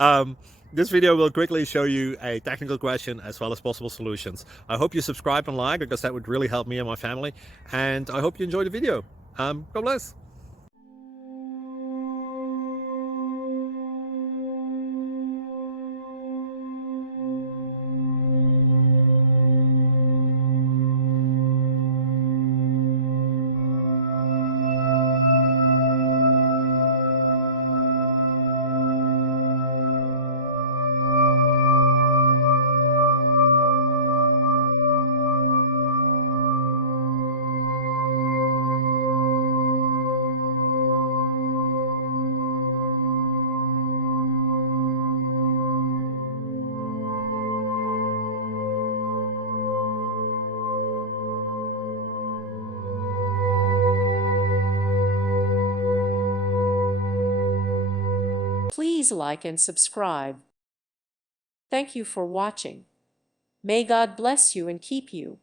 um, this video will quickly show you a technical question as well as possible solutions. I hope you subscribe and like because that would really help me and my family. And I hope you enjoy the video. God bless. Please like and subscribe. Thank you for watching. May God bless you and keep you.